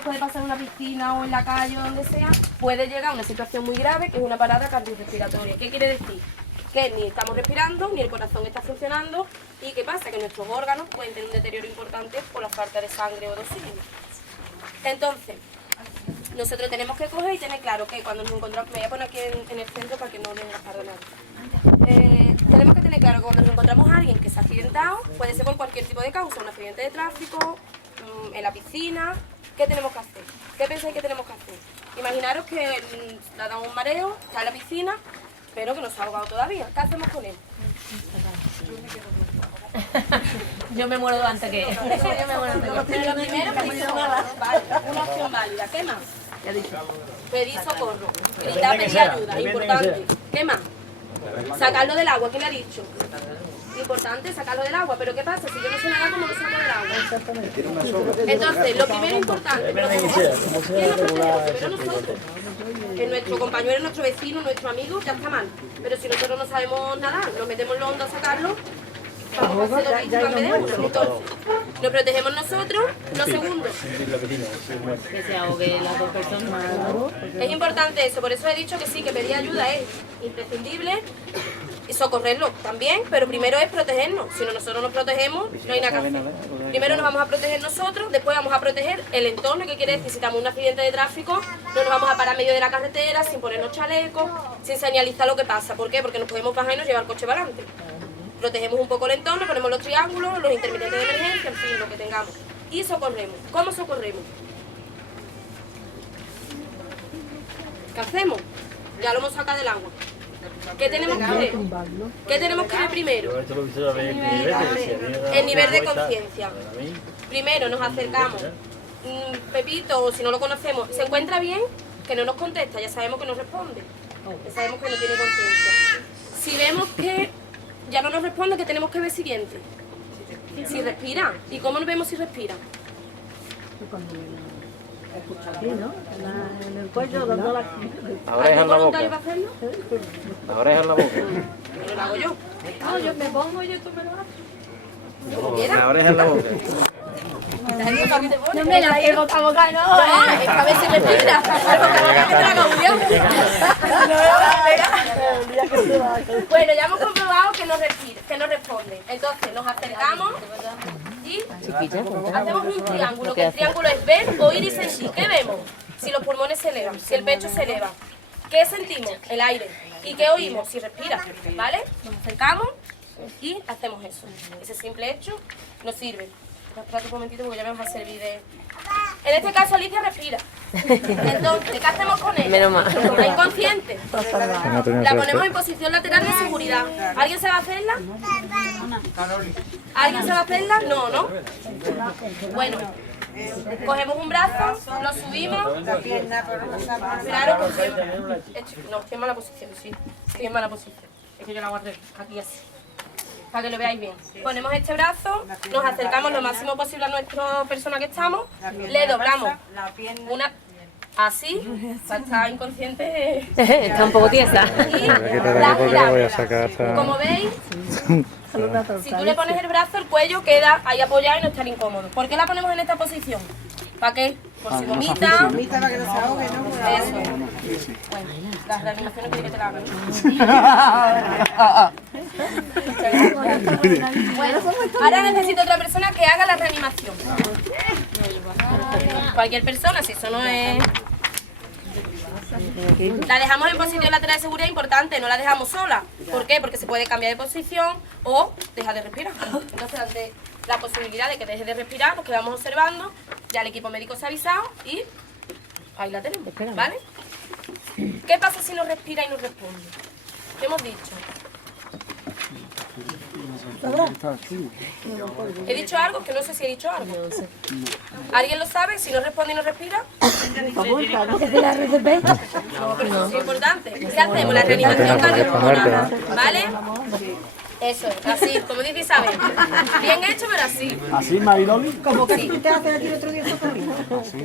nos puede pasar en una piscina o en la calle o donde sea, puede llegar a una situación muy grave que es una parada cardiorrespiratoria. ¿Qué quiere decir? Que ni estamos respirando, ni el corazón está funcionando y ¿qué pasa? Que nuestros órganos pueden tener un deterioro importante por la falta de sangre o de oxígeno. Entonces, nosotros tenemos que coger y tener claro que cuando nos encontramos, me voy a poner aquí en el centro para que no den las nada. Tenemos que tener claro que cuando nos encontramos a alguien que se ha accidentado, puede ser por cualquier tipo de causa, un accidente de tráfico, en la piscina, ¿qué tenemos que hacer? ¿Qué pensáis que tenemos que hacer? Imaginaros que le ha dado un mareo, está en la piscina, pero que no se ha ahogado todavía. ¿Qué hacemos con él? Yo me muero antes que él. Yo me muero antes que él. Pero lo primero que dice vale, una opción válida. ¿Qué más? Pedir socorro, gritar, pedir ayuda, importante. ¿Qué más? Sacarlo del agua, ¿quién le ha dicho? Importante sacarlo del agua, pero ¿qué pasa? Si yo no sé nadar, ¿cómo lo saco del agua? Entonces, lo primero importante, ¿quién nos protege? Primero nosotros. Que nuestro compañero, nuestro vecino, nuestro amigo, ya está mal. Pero si nosotros no sabemos nadar, nos metemos en lo hondo a sacarlo, vamos a hacer dos víctimas de uno. Entonces, nos protegemos nosotros. Lo segundo, Que se ahogue las dos personas. es importante eso, por eso he dicho que sí, que pedir ayuda es imprescindible y socorrerlo también, pero primero es protegernos. Si no nosotros nos protegemos, no hay nada que hacer. Primero nos vamos a proteger nosotros, después vamos a proteger el entorno, que quiere decir, si estamos en un accidente de tráfico, no nos vamos a parar en medio de la carretera sin ponernos chalecos, sin señalizar lo que pasa. ¿Por qué? Porque nos podemos bajar y nos lleva el coche para adelante. Protegemos un poco el entorno, ponemos los triángulos, los intermitentes de emergencia, en fin, lo que tengamos. Y socorremos. ¿Cómo socorremos? ¿Qué hacemos? Ya lo hemos sacado del agua. ¿Qué tenemos que ver? ¿Qué tenemos que ver primero? El nivel de conciencia. Primero nos acercamos. Pepito, o si no lo conocemos, ¿se encuentra bien? Que no nos contesta, ya sabemos que no responde. Ya sabemos que no tiene conciencia. Si vemos que ya no nos responde, ¿qué tenemos que ver siguiente? Si respira. ¿Y cómo nos vemos si respira? Aquí, ¿no? En el cuello, dando la... ¿Algún voluntario para hacerlo? La oreja en la boca. Pero lo hago yo. No, yo me pongo y tú me lo haces. Como quieras. La oreja en la boca. No me la pego boca a boca, no. Ah, es que a veces respira. Algo que me traga un día. Bueno, ya hemos comprobado que no respira, que no responde. Entonces nos acercamos y hacemos un triángulo, que el triángulo es ver, oír y sentir. ¿Qué vemos? Si los pulmones se elevan, si el pecho se eleva. ¿Qué sentimos? El aire. ¿Y qué oímos? Si respira, ¿vale? Nos acercamos y hacemos eso. Ese simple hecho nos sirve. Espérate un momentito porque ya me vas a servir de... En este caso Alicia respira. Entonces, ¿qué hacemos con ella? Menos mal. Está inconsciente. La ponemos en posición lateral de seguridad. ¿Alguien se va a hacerla? ¿Alguien se va a hacerla? No, ¿no? Bueno, cogemos un brazo, lo subimos. Claro, porque... No, estoy en mala posición, sí. Estoy en mala posición. Es que yo la guardé aquí así. Para que lo veáis bien. Ponemos este brazo, nos acercamos lo máximo posible a nuestra persona que estamos, le doblamos una así, para estar inconsciente. Está un poco tiesa. Y la giramos. Como veis, si tú le pones el brazo, el cuello queda ahí apoyado y no estar incómodo. ¿Por qué la ponemos en esta posición? ¿Para qué? Por si vomita. Vomita para que no se ahogue, ¿no? Eso. Bueno, las reanimaciones que te la hagan. Bueno, ahora necesito otra persona que haga la reanimación. Cualquier persona, si eso no es... La dejamos en posición lateral de seguridad, importante, no la dejamos sola. ¿Por qué? Porque se puede cambiar de posición o deja de respirar. Entonces, ante la posibilidad de que deje de respirar, nos quedamos observando, ya el equipo médico se ha avisado y ahí la tenemos, ¿vale? ¿Qué pasa si no respira y no responde? ¿Qué hemos dicho? ¿He dicho algo? Que no sé si he dicho algo. ¿Alguien lo sabe? Si no responde y no respira. No, pero eso es importante. ¿Qué hacemos? La reanimación cardiopulmonar, ¿vale? Eso, así, como dice Isabel. Bien hecho, pero así. ¿Así, Mariloli? Como que tú te haces aquí el otro día socorrido.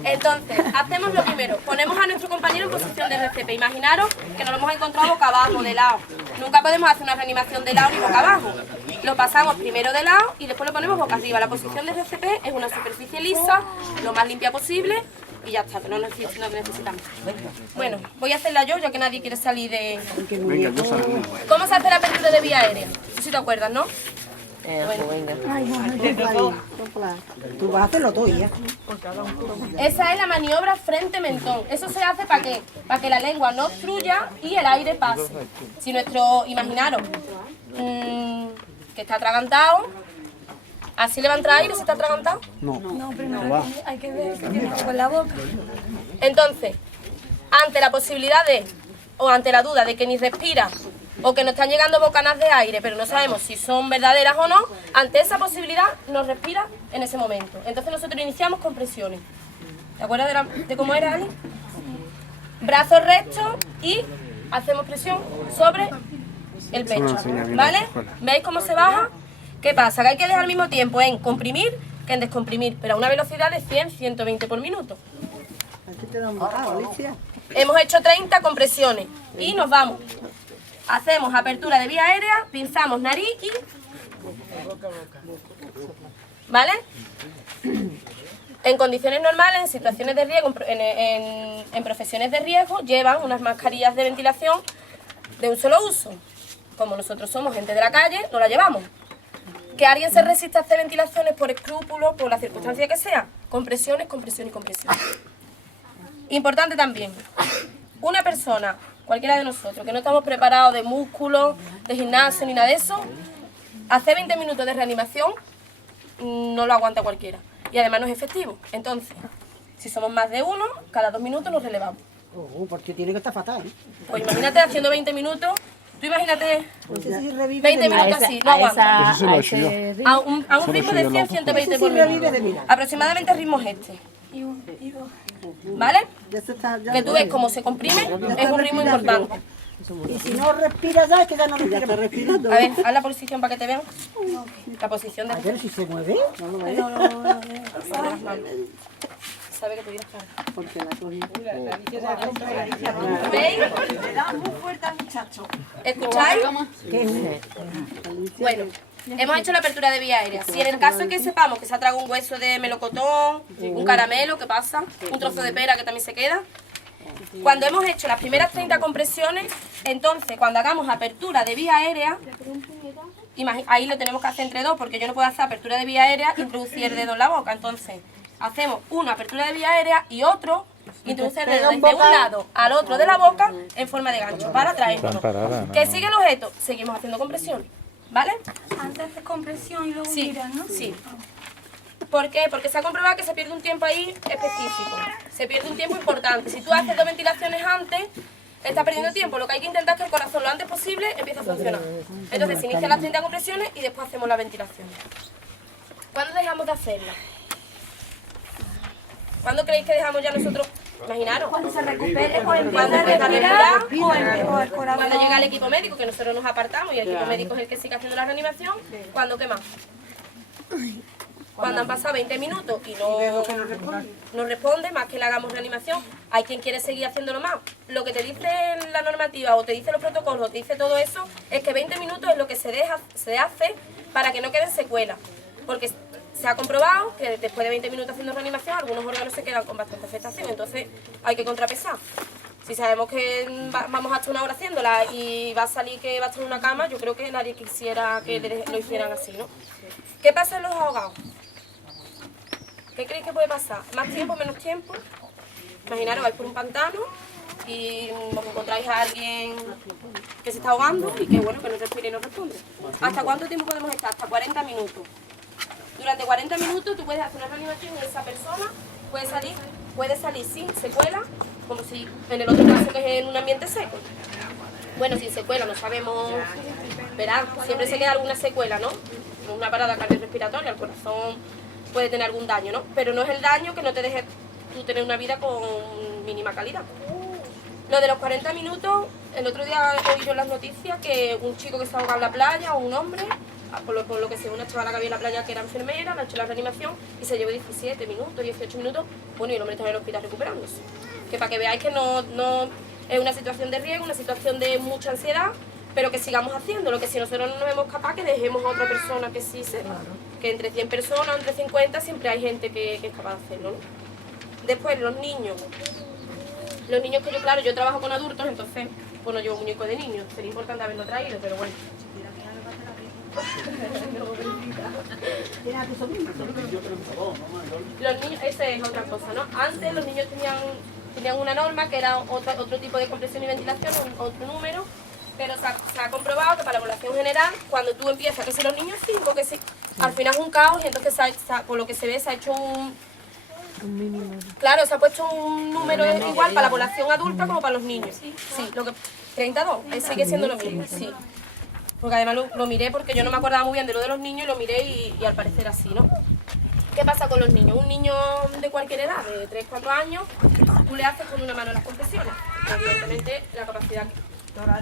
Entonces, hacemos lo primero. Ponemos a nuestro compañero en posición de RCP. Imaginaros que nos lo hemos encontrado boca abajo, de lado. Nunca podemos hacer una reanimación de lado ni boca abajo. Lo pasamos primero de lado y después lo ponemos boca arriba. La posición de RCP es una superficie lisa, lo más limpia posible, Y ya está, que no necesitamos. Bueno, voy a hacerla yo, ya que nadie quiere salir de... ¿Cómo se hace la apertura de vía aérea? Tú sí te acuerdas, ¿no? Venga. Tú vas a hacerlo todo y ya. Esa es la maniobra frente-mentón. Eso se hace ¿para qué? Para que la lengua no obstruya y el aire pase. Si nuestro, imaginaros, que está atragantado, ¿así le va a entrar aire si está atragantado? No, primero hay que ver qué tiene con la boca. Entonces, ante la posibilidad de, o ante la duda de que ni respira, o que nos están llegando bocanas de aire, pero no sabemos si son verdaderas o no, ante esa posibilidad nos respira en ese momento. Entonces nosotros iniciamos con presiones. ¿Te acuerdas de cómo era, Ali? Brazos rectos y hacemos presión sobre el pecho, ¿vale? ¿Veis cómo se baja? ¿Qué pasa? Que hay que dejar al mismo tiempo en comprimir que en descomprimir, pero a una velocidad de 100-120 por minuto. Aquí te da un bocado, Alicia. Hemos hecho 30 compresiones y nos vamos. Hacemos apertura de vía aérea, pinzamos nariz y... ¿Vale? En condiciones normales, en situaciones de riesgo, en profesiones de riesgo, llevan unas mascarillas de ventilación de un solo uso. Como nosotros somos gente de la calle, no la llevamos. Que alguien se resista a hacer ventilaciones por escrúpulos, por la circunstancia que sea, compresiones, compresión y compresión. Importante también, una persona, cualquiera de nosotros, que no estamos preparados de músculos, de gimnasio ni nada de eso, hacer 20 minutos de reanimación no lo aguanta cualquiera. Y además no es efectivo. Entonces, si somos más de uno, cada 2 minutos nos relevamos. Porque tiene que estar fatal. Pues imagínate haciendo 20 minutos, tú imagínate Si revive 20 de minutos así, no aguanta. A ese A un ritmo de 100-120 por minuto. Aproximadamente el ritmo es este. ¿Vale? Ya se está, ya Que tú ves cómo se comprime, es un ritmo importante. Y si no respiras ya, es que ya no respira. Ya está respirando. A ver, haz la posición para que te vean. La posición A de... ver si se mueve. No lo ves. Sabe que te vienes cara. Porque la cogí. ¿Veis? ¿Escucháis? Bueno, hemos hecho la apertura de vía aérea. Si en el caso que sepamos que se ha tragado un hueso de melocotón, un caramelo, ¿qué pasa? Un trozo de pera que también se queda. Cuando hemos hecho las primeras 30 compresiones, entonces cuando hagamos apertura de vía aérea, ahí lo tenemos que hacer entre dos, porque yo no puedo hacer apertura de vía aérea e introducir el dedo en la boca. Entonces, hacemos una apertura de vía aérea y otro, introducir el dedo desde un lado al otro de la boca en forma de gancho para traernos. ¿Qué sigue el objeto? Seguimos haciendo compresión, ¿vale? Antes de compresión y luego Sí, mirar, ¿no? sí. ¿Por qué? Porque se ha comprobado que se pierde un tiempo ahí específico. Se pierde un tiempo importante. Si tú haces 2 ventilaciones antes, estás perdiendo tiempo. Lo que hay que intentar es que el corazón lo antes posible empiece a funcionar. Entonces se inician las 30 compresiones y después hacemos la ventilación. ¿Cuándo dejamos de hacerla? ¿Cuándo creéis que dejamos ya nosotros? Imaginaros. Cuando se recupere o empieza Cuando a empieza a respirar respirar, o el corazón. cuando llega el equipo médico, que nosotros nos apartamos y el equipo médico es el que sigue haciendo la reanimación, ¿cuándo qué más? Cuando han pasado 20 minutos y no responde, más que le hagamos reanimación, hay quien quiere seguir haciéndolo más. Lo que te dice la normativa o te dice los protocolos o te dice todo eso, es que 20 minutos es lo que se hace para que no queden secuelas. Porque se ha comprobado que después de 20 minutos haciendo reanimación, algunos órganos se quedan con bastante afectación, entonces hay que contrapesar. Si sabemos que vamos hasta 1 hora haciéndola y va a salir que va a estar en una cama, yo creo que nadie quisiera que lo hicieran así, ¿no? ¿Qué pasa en los ahogados? ¿Qué creéis que puede pasar? ¿Más tiempo, menos tiempo? Imaginaros, vais por un pantano y os encontráis a alguien que se está ahogando y que bueno, que no respira y no responde. ¿Hasta cuánto tiempo podemos estar? Hasta 40 minutos. Durante 40 minutos tú puedes hacer una reanimación y esa persona puede salir sin secuela, como si en el otro caso que es en un ambiente seco. Bueno, sin secuela, no sabemos, verán, siempre se queda alguna secuela, ¿no? Una parada cardiorrespiratoria, el corazón puede tener algún daño, ¿no? Pero no es el daño que no te deje tú tener una vida con mínima calidad. Lo de los 40 minutos, el otro día he oído en las noticias que un chico que se ahogaba en la playa, o un hombre, por lo que sea, una chavala que había en la playa que era enfermera, le ha hecho la reanimación y se llevó 17 minutos, 18 minutos, bueno, y el hombre está en el hospital recuperándose. Que para que veáis que no es una situación de riesgo, una situación de mucha ansiedad, pero que sigamos haciéndolo, que si nosotros no nos vemos capaz, que dejemos a otra persona que sí sepa. Que entre 100 personas, entre 50, siempre hay gente que es capaz de hacerlo, ¿no? Después los niños que yo, claro, yo trabajo con adultos, entonces pues no llevo muñeco de niños. Sería importante haberlo traído, pero bueno. Los niños, esa es otra cosa, ¿no? Antes los niños tenían una norma que era otro tipo de compresión y ventilación, otro número, pero se ha comprobado que para la población general, cuando tú empiezas, que si los niños 5, que si, al final es un caos y entonces por lo que se ve se ha hecho claro, se ha puesto un número igual para la población adulta como para los niños. Sí, lo que 32, sigue siendo lo mismo, sí. Porque además lo miré porque yo no me acordaba muy bien de lo de los niños y lo miré y al parecer así, ¿no? ¿Qué pasa con los niños? Un niño de cualquier edad, de 3, 4 años, tú le haces con una mano las compresiones. Evidentemente la capacidad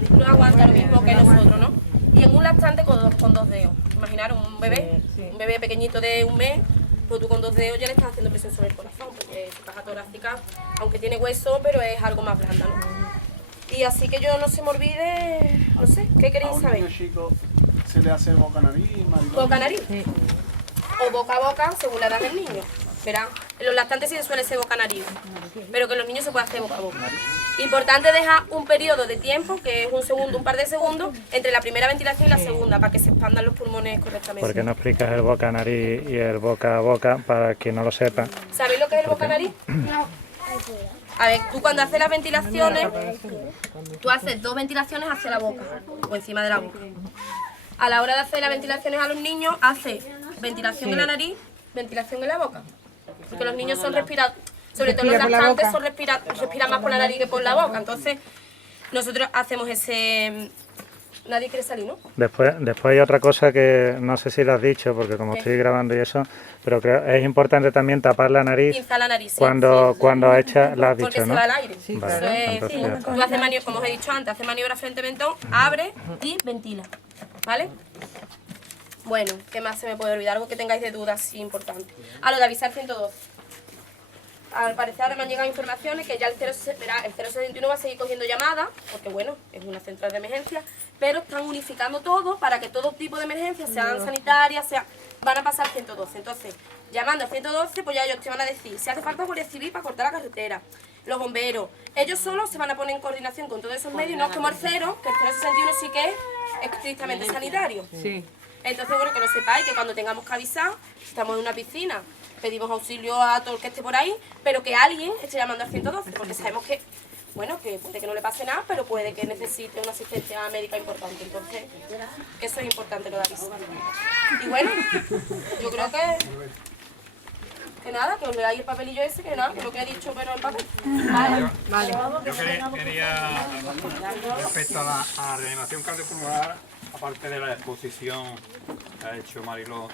no aguanta lo mismo que nosotros, ¿no? Y en un lactante con dos dedos. Imaginaros un bebé pequeñito de 1 mes, pues tú con 2 dedos ya le estás haciendo presión sobre el corazón, porque su caja torácica, aunque tiene hueso, pero es algo más blanda, ¿no? Y así que yo no se me olvide, no sé, ¿qué queréis saber? ¿A un niño chico se le hace boca-nariz, maricón? ¿Boca-nariz? Sí. O boca-boca, según la edad del niño. Verán, en los lactantes sí se suele ser boca-nariz, pero que en los niños se puede hacer boca-boca. Importante dejar un periodo de tiempo, que es un par de segundos, entre la primera ventilación y la segunda, para que se expandan los pulmones correctamente. ¿Por qué no explicas el boca-nariz y el boca-boca para quien no lo sepa? ¿Sabéis lo que es el boca-nariz? No. A ver, tú cuando haces las ventilaciones, tú haces 2 ventilaciones hacia la boca, o encima de la boca. A la hora de hacer las ventilaciones a los niños, hace ventilación en la nariz, ventilación en la boca. Porque los niños son respirados, sobre todo los lactantes respiran más por la nariz que por la boca. Entonces, nosotros hacemos ese... Nadie quiere salir, ¿no? Después hay otra cosa que no sé si lo has dicho, porque como estoy grabando y eso, pero creo es importante también tapar la nariz, pinzar la nariz, cuando echas, lo has dicho, porque ¿no? se va al aire. Sí, vale, eso es, tú haces maniobra, como os he dicho antes, haces maniobra frente mentón, abre y ventila, ¿vale? Bueno, ¿qué más se me puede olvidar? Algo que tengáis de dudas, sí, importante. Lo de avisar 112. Al parecer ahora me han llegado informaciones que ya el 071 va a seguir cogiendo llamadas, porque bueno, es una central de emergencia, pero están unificando todo para que todo tipo de emergencias, sean sanitarias, van a pasar 112. Entonces, llamando al 112, pues ya ellos te van a decir, si hace falta Guardia Civil para cortar la carretera, los bomberos, ellos solos se van a poner en coordinación con todos esos medios, no como el 0, que el 061 sí que es estrictamente sanitario. Sí. Entonces, bueno, que lo sepáis, que cuando tengamos que avisar, si estamos en una piscina, pedimos auxilio a todo el que esté por ahí, pero que alguien esté llamando al 112, porque sabemos que, bueno, que puede que no le pase nada, pero puede que necesite una asistencia médica importante. Entonces, que eso es importante lo de avisar. Y bueno, yo creo que nada, que os leáis el papelillo ese, que nada, que lo que he dicho, pero en papel. Vale. Yo quería respecto a la reanimación cardiopulmonar, aparte de la exposición que ha hecho Mariló,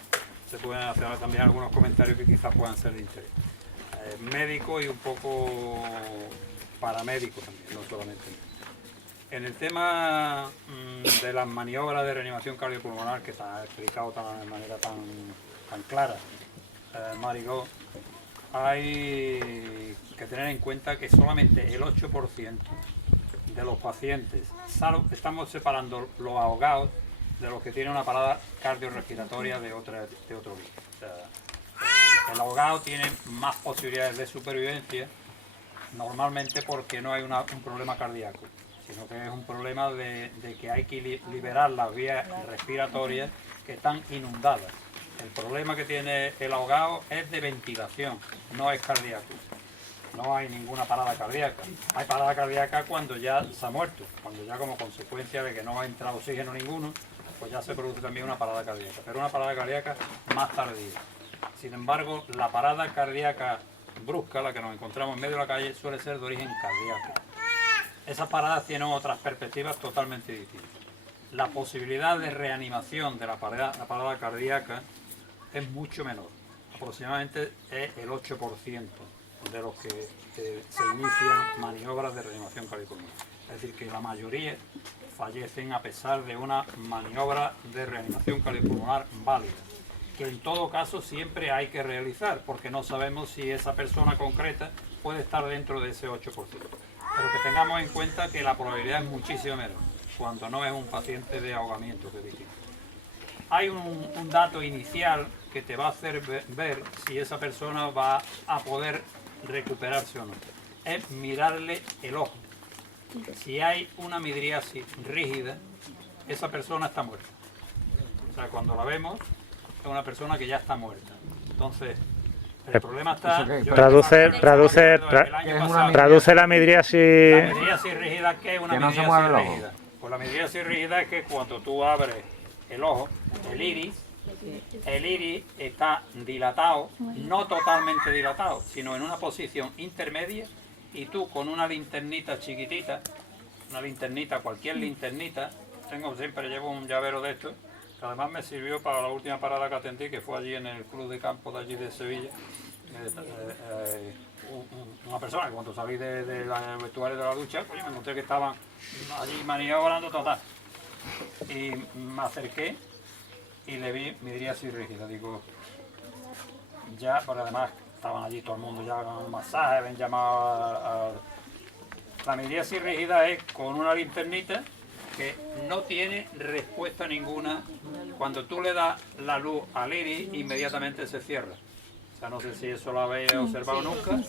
se pueden hacer también algunos comentarios que quizás puedan ser de interés. Médico y un poco paramédico también, no solamente. En el tema de las maniobras de reanimación cardiopulmonar, que está explicado de manera tan clara, Mariló, hay que tener en cuenta que solamente el 8% de los pacientes, estamos separando los ahogados de los que tienen una parada cardiorrespiratoria de otro virus. O sea, el ahogado tiene más posibilidades de supervivencia, normalmente porque no hay un problema cardíaco, sino que es un problema de que hay que liberar las vías respiratorias que están inundadas. El problema que tiene el ahogado es de ventilación, no es cardíaco. No hay ninguna parada cardíaca. Hay parada cardíaca cuando ya se ha muerto, cuando ya como consecuencia de que no entra oxígeno ninguno, pues ya se produce también una parada cardíaca, pero una parada cardíaca más tardía. Sin embargo, la parada cardíaca brusca, la que nos encontramos en medio de la calle, suele ser de origen cardíaco. Esas paradas tienen otras perspectivas totalmente distintas. La posibilidad de reanimación de la parada cardíaca es mucho menor, aproximadamente es el 8% de los que se inician maniobras de reanimación cardiopulmonar. Es decir, que la mayoría fallecen a pesar de una maniobra de reanimación cardiopulmonar válida, que en todo caso siempre hay que realizar, porque no sabemos si esa persona concreta puede estar dentro de ese 8%. Pero que tengamos en cuenta que la probabilidad es muchísimo menor, cuando no es un paciente de ahogamiento, que es distinto. Hay un dato inicial que te va a hacer ver si esa persona va a poder recuperarse o no. Es mirarle el ojo. Si hay una midriasis rígida, esa persona está muerta. O sea, cuando la vemos, es una persona que ya está muerta. Entonces, el problema está... Traduce la midriasis. La midriasis rígida, ¿qué es una midriasis rígida? Pues la midriasis rígida es que cuando tú abres el ojo, el iris está dilatado, no totalmente dilatado, sino en una posición intermedia, y tú con una linternita chiquitita, cualquier linternita, llevo un llavero de esto, que además me sirvió para la última parada que atendí, que fue allí en el club de campo de allí de Sevilla. Una persona que cuando salí del vestuario de la ducha, pues me encontré que estaban allí maniobrando total. Y me acerqué y le vi midriasis rígida. Digo, ya, porque además estaban allí todo el mundo ya con un masaje, habían llamado a... La midriasis rígida es con una linternita que no tiene respuesta ninguna. Cuando tú le das la luz al iris, inmediatamente se cierra. O sea, no sé si eso lo habéis observado nunca.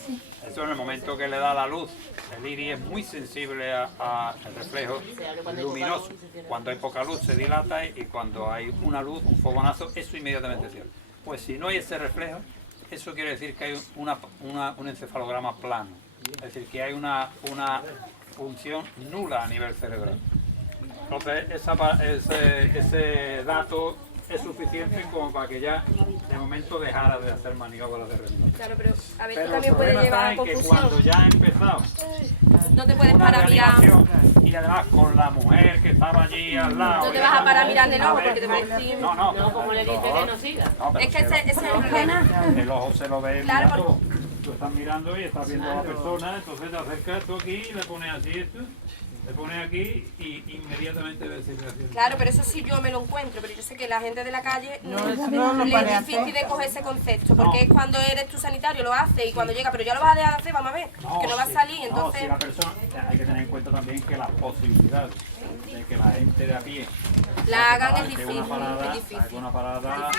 Eso en el momento que le da la luz, el iris es muy sensible al reflejo luminoso. Cuando hay poca luz se dilata y cuando hay una luz, un fogonazo, eso inmediatamente cierra. Pues si no hay ese reflejo, eso quiere decir que hay un encefalograma plano. Es decir, que hay una función nula a nivel cerebral. Entonces, ese dato es suficiente como para que ya de momento dejara de hacer maniobras de reanimación. Claro, pero a veces Pero también el puede problema llevar a está en que confusión. cuando ya ha empezado No te puedes una parar a mirar. reanimación, y además con la mujer que estaba allí al lado... No te vas a parar a mirar el ojo porque te va a decir... No, como le dice que no siga. No, pero Es que si ese es el problema. el ojo se lo ve Claro, mirando. Tú estás mirando y estás viendo a la persona, entonces te acercas tú aquí y le pones así esto, le pones aquí y inmediatamente ves circulación. Claro, pero eso sí yo me lo encuentro, pero yo sé que la gente de la calle No, eso no lo le puede es difícil de coger ese concepto, porque es cuando eres tu sanitario, lo hace y cuando llega, pero ya lo vas a dejar de hacer, vamos a ver, que no va a salir, entonces... No, si la persona, hay que tener en cuenta también que las posibilidades de que la gente de a pie La hagan es que difícil, una es difícil. una parada,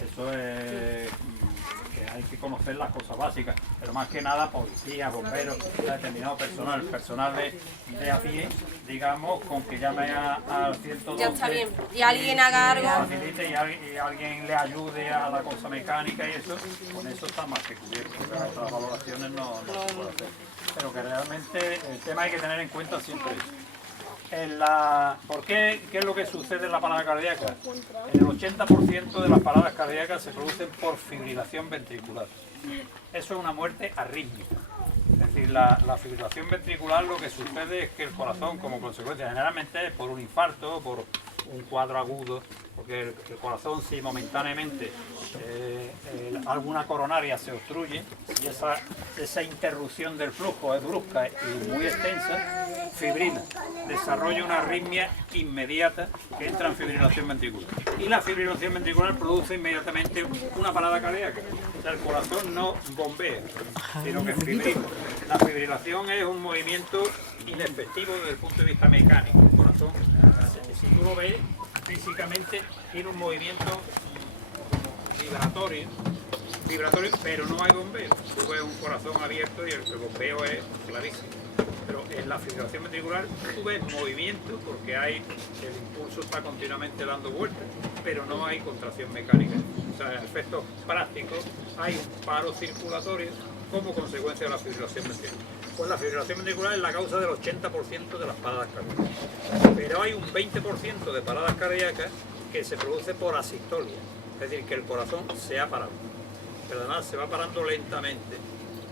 eso es... que hay que conocer las cosas básicas, pero más que nada policías, bomberos, determinado personal de a pie, digamos, con que llame al 112 Ya está bien. Y alguien haga algo. facilite y alguien le ayude a la cosa mecánica y eso, con eso está más que cubierto. Pero otras valoraciones no se puede hacer. Pero que realmente el tema hay que tener en cuenta siempre eso. ¿Por qué? ¿Qué es lo que sucede en la parada cardíaca? El 80% de las paradas cardíacas se producen por fibrilación ventricular. Eso es una muerte arrítmica. Es decir, la fibrilación ventricular, lo que sucede es que el corazón, como consecuencia, generalmente es por un infarto, por un cuadro agudo, porque el corazón, si momentáneamente alguna coronaria se obstruye y esa interrupción del flujo es brusca y muy extensa, fibrila, desarrolla una arritmia inmediata que entra en fibrilación ventricular. Y la fibrilación ventricular produce inmediatamente una parada cardíaca. O sea, el corazón no bombea, sino que fibrila. La fibrilación es un movimiento inefectivo desde el punto de vista mecánico. El corazón, si tú lo ves físicamente, tiene un movimiento vibratorio, pero no hay bombeo. Tú ves un corazón abierto y el bombeo es clarísimo. Pero en la fibrilación ventricular tú ves movimiento porque el impulso está continuamente dando vueltas, pero no hay contracción mecánica. O sea, en efectos prácticos hay un paro circulatorio como consecuencia de la fibrilación ventricular. Pues la fibrilación ventricular es la causa del 80% de las paradas cardíacas. Pero hay un 20% de paradas cardíacas que se produce por asistolia, es decir, que el corazón se ha parado, pero además se va parando lentamente.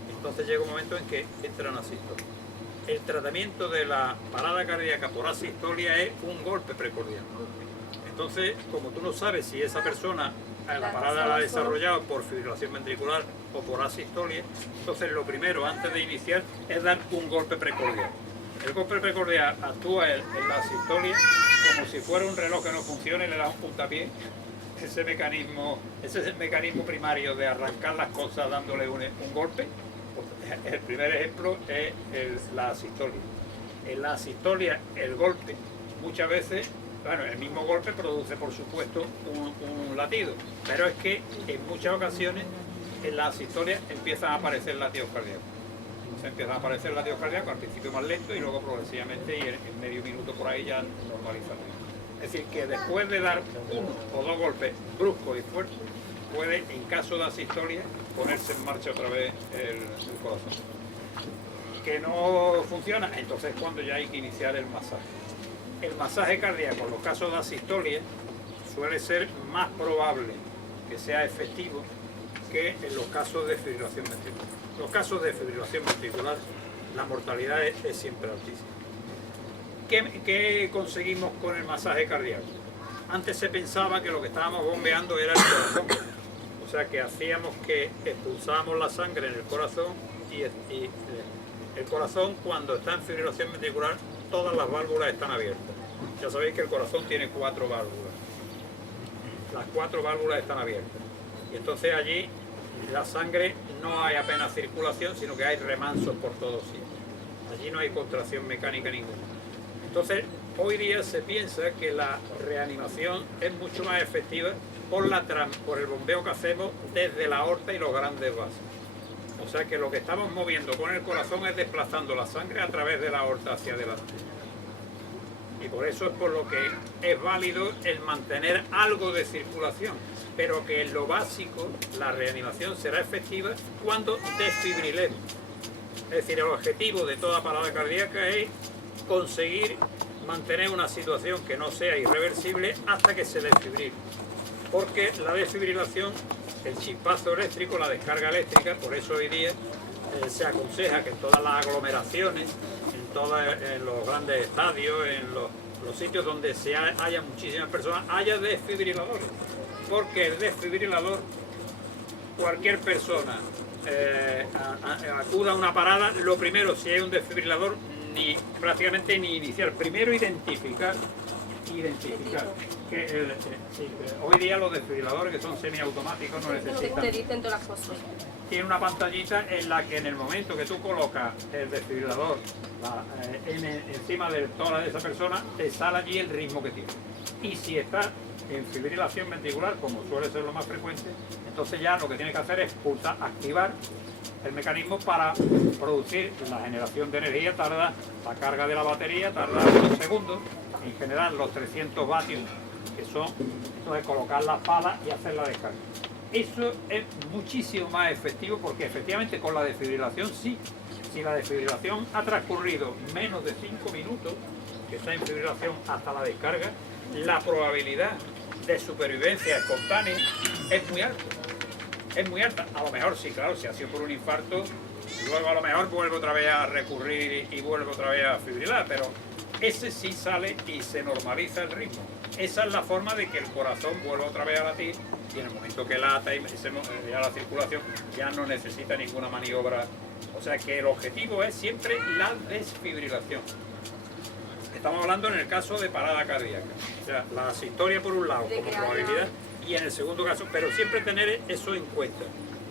Entonces llega un momento en que entra en asistolia. El tratamiento de la parada cardíaca por asistolia es un golpe precordial. Entonces, como tú no sabes si esa persona la parada la ha desarrollado por fibrilación ventricular o por asistolia, entonces lo primero antes de iniciar es dar un golpe precordial. El golpe precordial actúa en la asistolia como si fuera un reloj que no funciona y le da un puntapié. Ese es el mecanismo primario de arrancar las cosas dándole un golpe. El primer ejemplo es la asistolia. En la asistolia el golpe muchas veces, bueno, el mismo golpe produce por supuesto un latido, pero es que en muchas ocasiones en la asistolia empiezan a aparecer latidos cardíacos. Se empiezan a aparecer latidos cardíacos, al principio más lento y luego progresivamente, y en medio minuto por ahí ya normaliza el ritmo. Es decir, que después de dar uno o dos golpes bruscos y fuertes, puede, en caso de asistolia, ponerse en marcha otra vez el corazón. Que no funciona, entonces es cuando ya hay que iniciar el masaje. El masaje cardíaco en los casos de asistolia suele ser más probable que sea efectivo que en los casos de fibrilación ventricular. Los casos de fibrilación ventricular, la mortalidad es siempre altísima. ¿Qué conseguimos con el masaje cardíaco? Antes se pensaba que lo que estábamos bombeando era el corazón, o sea que hacíamos que expulsábamos la sangre en el corazón y el corazón, cuando está en fibrilación ventricular, todas las válvulas están abiertas. Ya sabéis que el corazón tiene 4 válvulas. Las 4 válvulas están abiertas. Y entonces allí la sangre no hay apenas circulación, sino que hay remansos por todos sitios. Allí no hay contracción mecánica ninguna. Entonces, hoy día se piensa que la reanimación es mucho más efectiva por el bombeo que hacemos desde la aorta y los grandes vasos. O sea que lo que estamos moviendo con el corazón es desplazando la sangre a través de la aorta hacia adelante. Y por eso es por lo que es válido el mantener algo de circulación, pero que en lo básico la reanimación será efectiva cuando desfibrilemos. Es decir, el objetivo de toda parada cardíaca es conseguir mantener una situación que no sea irreversible hasta que se desfibrile. Porque la desfibrilación, el chispazo eléctrico, la descarga eléctrica, por eso hoy día se aconseja que en todas las aglomeraciones, en los grandes estadios, en los sitios donde haya muchísimas personas, haya desfibriladores. Porque el desfibrilador, cualquier persona acuda a una parada, lo primero, si hay un desfibrilador, prácticamente ni iniciar. Primero identificar. Que hoy día los desfibriladores, que son semiautomáticos, no necesitan. Te dicen todas las cosas. Tiene una pantallita en la que en el momento que tú colocas el desfibrilador encima del tórax de esa persona, te sale allí el ritmo que tiene. Y si está en fibrilación ventricular, como suele ser lo más frecuente, entonces ya lo que tiene que hacer es activar el mecanismo para producir la generación de energía. Tarda la carga de la batería, tarda unos segundos, en general los 300 vatios, que son entonces colocar las palas y hacer la descarga. Eso es muchísimo más efectivo, porque efectivamente con la desfibrilación sí, si la desfibrilación ha transcurrido menos de 5 minutos, que está en fibrilación hasta la descarga, la probabilidad de supervivencia espontánea es muy alta. Es muy alta. A lo mejor sí, claro, si ha sido por un infarto, luego a lo mejor vuelve otra vez a recurrir y vuelve otra vez a fibrilar, pero ese sí sale y se normaliza el ritmo. Esa es la forma de que el corazón vuelva otra vez a latir, y en el momento que lata y ya la circulación ya no necesita ninguna maniobra. O sea que el objetivo es siempre la desfibrilación. Estamos hablando en el caso de parada cardíaca. O sea, la asistolia por un lado como probabilidad, y en el segundo caso, pero siempre tener eso en cuenta,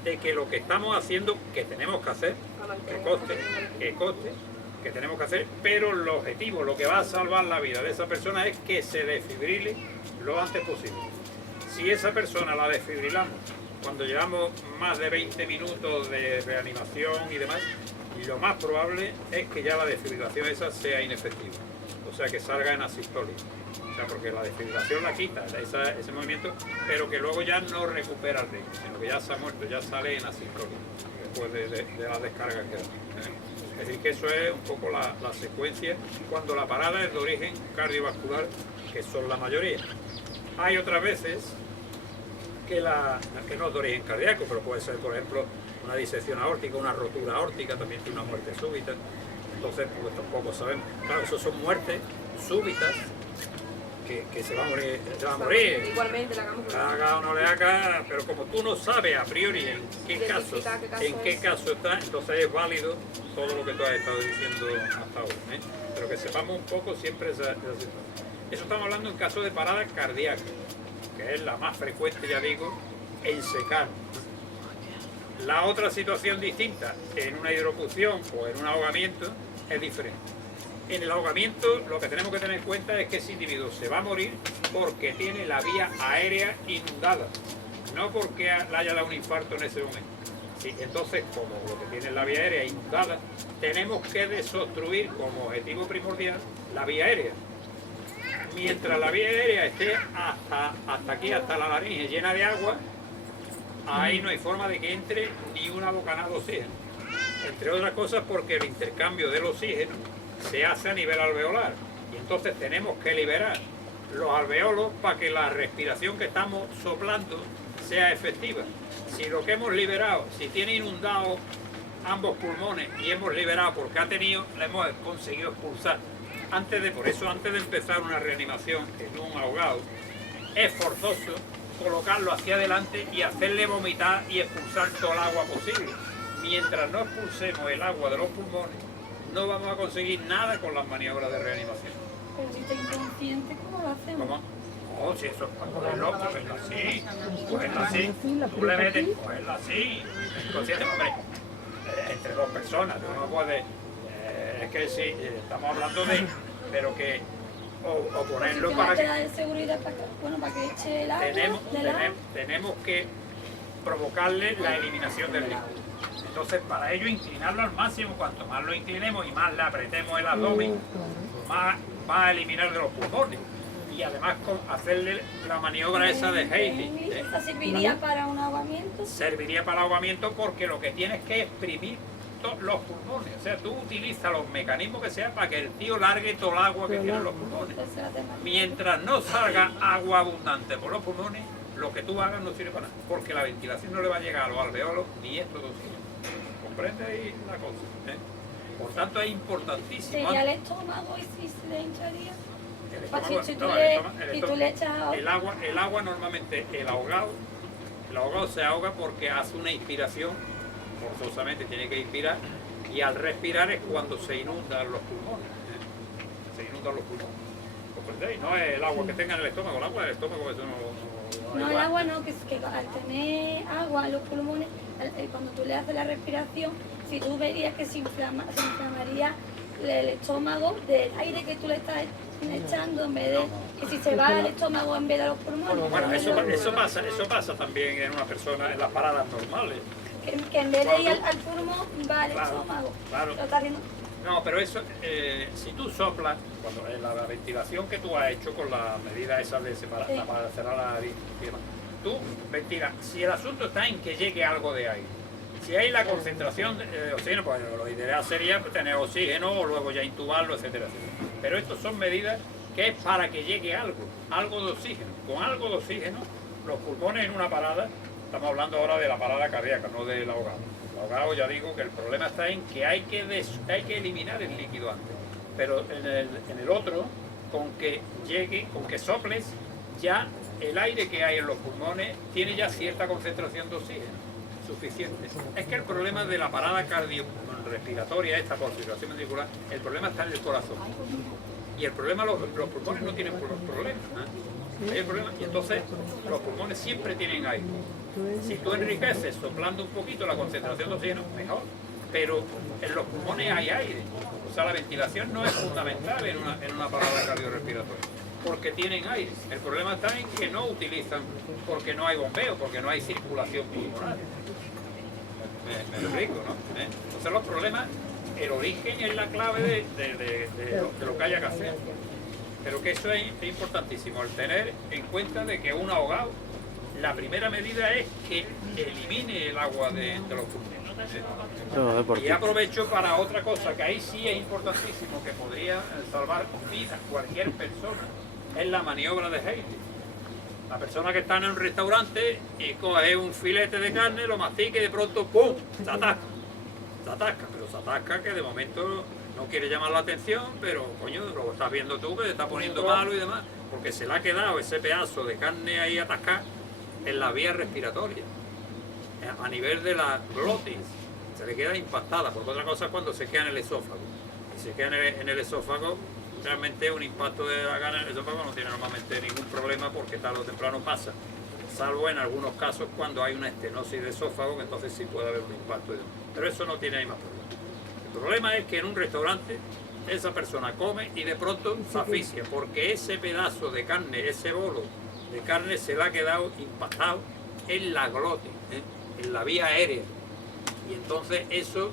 de que lo que estamos haciendo, que tenemos que hacer, que coste, que tenemos que hacer, pero el objetivo, lo que va a salvar la vida de esa persona es que se desfibrile lo antes posible. Si esa persona la desfibrilamos cuando llevamos más de 20 minutos de reanimación y demás, lo más probable es que ya la desfibrilación esa sea inefectiva, o sea que salga en asistolia. O sea, porque la desfibrilación la quita, ese movimiento, pero que luego ya no recupera el ritmo, sino que ya se ha muerto, ya sale en asistolia, después de las descargas que da. Es decir, que eso es un poco la secuencia cuando la parada es de origen cardiovascular, que son la mayoría. Hay otras veces que no es de origen cardíaco, pero puede ser, por ejemplo, una disección aórtica, una rotura aórtica, también tiene una muerte súbita. Entonces, pues tampoco sabemos. Claro, eso son muertes súbitas que se va a morir. Igualmente, le haga o no le haga, pero como tú no sabes a priori en qué caso está, entonces es válido todo lo que tú has estado diciendo hasta ahora. Pero que sepamos un poco siempre esa situación. Eso estamos hablando en caso de parada cardíaca, que es la más frecuente, ya digo, en secano. La otra situación distinta, en una hidrofusión o en un ahogamiento, es diferente. En el ahogamiento lo que tenemos que tener en cuenta es que ese individuo se va a morir porque tiene la vía aérea inundada. no porque le haya dado un infarto en ese momento. Sí, entonces, como lo que tiene la vía aérea inundada, tenemos que desobstruir como objetivo primordial la vía aérea. Mientras la vía aérea esté hasta aquí, hasta la laringe llena de agua, ahí no hay forma de que entre ni una bocanada de oxígeno. Entre otras cosas porque el intercambio del oxígeno se hace a nivel alveolar. Y entonces tenemos que liberar los alveolos para que la respiración que estamos soplando sea efectiva. Si lo que hemos liberado, si tiene inundado ambos pulmones y hemos liberado porque le hemos conseguido expulsar. Por eso antes de empezar una reanimación en un ahogado, es forzoso colocarlo hacia adelante y hacerle vomitar y expulsar todo el agua posible. Mientras no expulsemos el agua de los pulmones, no vamos a conseguir nada con las maniobras de reanimación. Pero si está inconsciente, ¿cómo lo hacemos? ¿Cómo? Oh, si eso es para cogerlo, cogerlo así, cogerlo así, tú le metes, cogerlo así, inconsciente, hombre, entre dos personas, tú no puedes, es que sí, estamos hablando de, pero que, o ponerlo para que... de seguridad para que eche el agua, tenemos que provocarle la eliminación del líquido. Entonces, para ello, inclinarlo al máximo, cuanto más lo inclinemos y más le apretemos el abdomen, más va a eliminar de los pulmones. Y además hacerle la maniobra esa de Haley. ¿Esta serviría para un ahogamiento? Serviría para el ahogamiento porque lo que tienes que exprimir los pulmones. O sea, tú utilizas los mecanismos que sea para que el tío largue todo el agua que tienen los pulmones. Mientras no salga agua abundante por los pulmones, lo que tú hagas no sirve para nada. Porque la ventilación no le va a llegar a los alveolos ni esto de oxígeno. ¿Comprende ahí la cosa? Por tanto, es importantísimo. ¿Sería el estómago y si se le hincharía? El tú le echas el agua normalmente, el ahogado se ahoga porque hace una inspiración, forzosamente tiene que inspirar, y al respirar es cuando se inundan los pulmones. Se inundan los pulmones. ¿Comprendéis? No es el agua que tenga en el estómago, el agua del estómago, eso no, el agua no, que al tener agua en los pulmones, cuando tú le haces la respiración, si tú verías que se inflamaría el estómago del aire que tú le estás echando en vez de que si se va al estómago en vez de a los pulmones. Bueno, eso pasa también en una persona en las paradas normales. Que en vez de ir al pulmón va al estómago. Claro. Lo está haciendo. No, pero eso, si tú soplas, cuando la ventilación que tú has hecho con la medida esa de separar, para cerrar la nariz, tú ventilas. Si el asunto está en que llegue algo de aire, si hay la concentración de oxígeno, pues lo ideal sería tener oxígeno o luego ya intubarlo, etcétera, etcétera. Pero estas son medidas que es para que llegue algo de oxígeno. Con algo de oxígeno, los pulmones en una parada, estamos hablando ahora de la parada cardíaca, no del ahogado. El ahogado ya digo que el problema está en que hay que eliminar el líquido antes. Pero en el otro, con que soples, ya el aire que hay en los pulmones tiene ya cierta concentración de oxígeno suficiente. Es que el problema de la parada cardiorrespiratoria, esta por circulación ventricular, el problema está en el corazón. Y el problema, los pulmones no tienen problemas. Hay el problema, y entonces los pulmones siempre tienen aire. Si tú enriqueces soplando un poquito la concentración de oxígeno, mejor. Pero en los pulmones hay aire. O sea, la ventilación no es fundamental en una parada cardiorrespiratoria, porque tienen aire. El problema está en que no utilizan, porque no hay bombeo, porque no hay circulación pulmonar. Me explico, ¿no? Entonces los problemas, el origen es la clave de lo que haya que hacer. Pero que eso es importantísimo, el tener en cuenta de que un ahogado, la primera medida es que elimine el agua de los pulmones. Y aprovecho para otra cosa, que ahí sí es importantísimo, que podría salvar vidas cualquier persona, es la maniobra de Haley. La persona que está en un restaurante y coge un filete de carne, lo mastica y de pronto ¡pum! Se atasca. Pero se atasca que de momento no quiere llamar la atención, pero coño, lo estás viendo tú que te está poniendo malo y demás, porque se le ha quedado ese pedazo de carne ahí atascado en la vía respiratoria, a nivel de la glotis, se le queda impactada, porque otra cosa es cuando se queda en el esófago. Y se queda en el esófago, realmente un impacto de la carne en el esófago no tiene normalmente ningún problema porque tarde o temprano pasa, salvo en algunos casos cuando hay una estenosis de esófago, que entonces sí puede haber un impacto. Pero eso no tiene ahí más problema. El problema es que en un restaurante esa persona come y de pronto se asfixia, porque ese pedazo de carne, ese bolo de carne se le ha quedado impactado en la glotis, en la vía aérea. Y entonces eso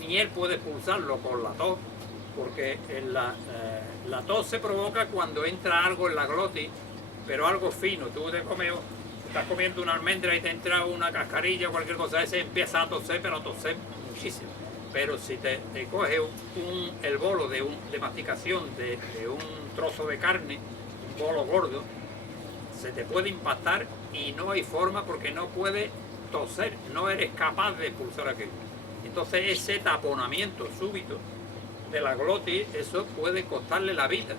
ni él puede expulsarlo con la tos, porque la tos se provoca cuando entra algo en la glotis, pero algo fino. Tú estás comiendo una almendra y te entra una cascarilla o cualquier cosa, ese empieza a toser, pero a toser muchísimo. Pero si te coges el bolo de masticación de un trozo de carne, un bolo gordo, se te puede impactar y no hay forma porque no puedes toser, no eres capaz de expulsar aquello. Entonces ese taponamiento súbito de la glotis, eso puede costarle la vida.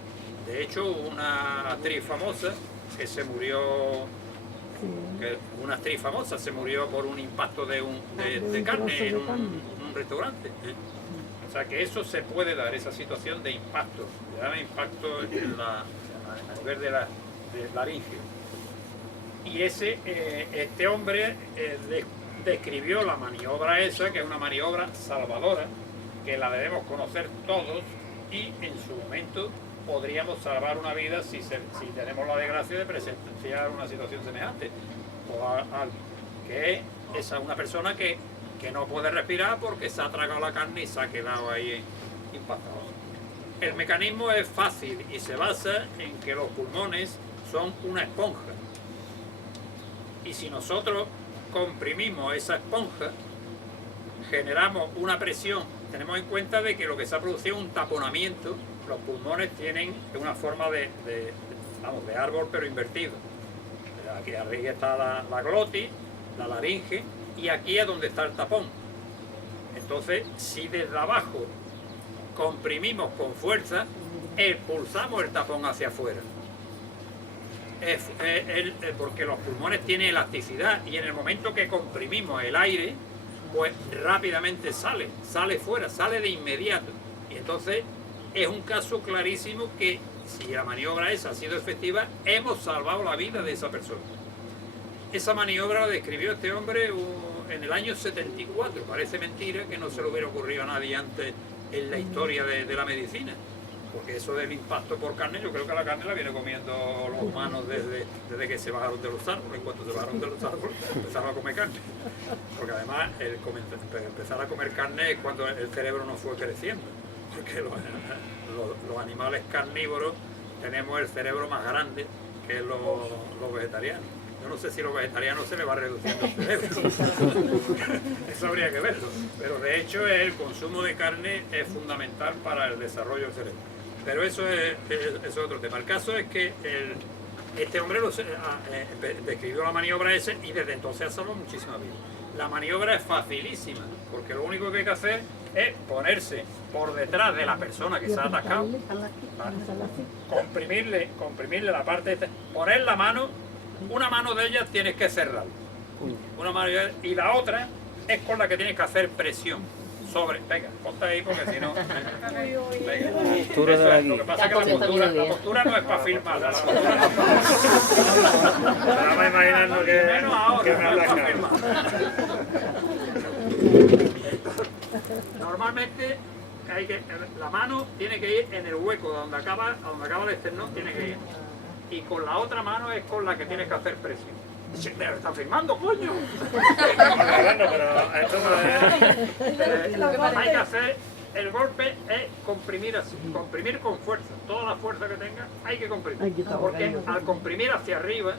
De hecho, una actriz famosa que se murió, se murió por un impacto de carne en un restaurante. O sea que eso se puede dar, esa situación de impacto, impacto a nivel de laringe. Y este hombre describió la maniobra esa, que es una maniobra salvadora, que la debemos conocer todos y en su momento podríamos salvar una vida si tenemos la desgracia de presenciar una situación semejante. O alguien que es una persona que no puede respirar porque se ha tragado la carne y se ha quedado ahí impactado. El mecanismo es fácil y se basa en que los pulmones son una esponja. Y si nosotros comprimimos esa esponja, generamos una presión. Tenemos en cuenta de que lo que se ha producido es un taponamiento. Los pulmones tienen una forma de árbol pero invertido. Aquí arriba está la glotis, la laringe, y aquí es donde está el tapón. Entonces, si desde abajo comprimimos con fuerza, expulsamos el tapón hacia afuera. Porque los pulmones tienen elasticidad y en el momento que comprimimos el aire, pues rápidamente sale fuera, sale de inmediato. Y entonces es un caso clarísimo que si la maniobra esa ha sido efectiva, hemos salvado la vida de esa persona. Esa maniobra la describió este hombre en el año 74. Parece mentira que no se le hubiera ocurrido a nadie antes en la historia de la medicina. Porque eso del impacto por carne, yo creo que la carne la viene comiendo los humanos desde que se bajaron de los árboles. En cuanto se bajaron de los árboles, empezaron a comer carne. Porque además, empezar a comer carne es cuando el cerebro no fue creciendo. Porque los animales carnívoros tenemos el cerebro más grande que los vegetarianos. Yo no sé si a los vegetarianos se les va reduciendo el cerebro. Eso habría que verlo. Pero de hecho el consumo de carne es fundamental para el desarrollo del cerebro. Pero eso es otro tema. El caso es que este hombre describió la maniobra esa y desde entonces ha salvado muchísimas vidas. La maniobra es facilísima, porque lo único que hay que hacer es ponerse por detrás de la persona que se ha atacado, comprimirle la parte, poner la mano, una mano de ellas tienes que cerrar, y la otra es con la que tienes que hacer presión. Venga, ponte ahí porque si no... Venga. Lo que pasa es que la postura no es para filmar. La postura no es para... Estaba imaginando que menos ahora, que me no es para hablas filmar. Normalmente la mano tiene que ir en el hueco donde acaba el esternón, tiene que ir. Y con la otra mano es con la que tienes que hacer presión. ¡Pero están filmando, coño! Bueno, pero esto no es... Hay que hacer, el golpe es comprimir así, comprimir con fuerza. Toda la fuerza que tenga hay que comprimir. Porque al comprimir hacia arriba,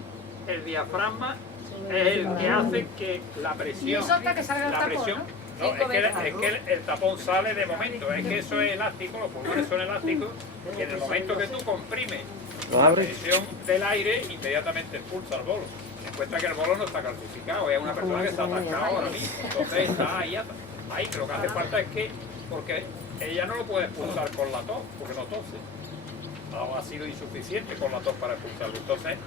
el diafragma es el que hace que la presión... Y eso hasta que salga el tapón, No, es que el tapón sale de momento, es que eso es elástico, los pulmones son elásticos, y en el momento que tú comprimes la presión del aire, inmediatamente expulsa el bolo. Ten en cuenta que el bolo no está calcificado, es una persona que está atascada ahora mismo, entonces está ahí, pero lo que hace falta es que, porque ella no lo puede expulsar con la tos, porque no tose, ha sido insuficiente con la tos para expulsarlo, entonces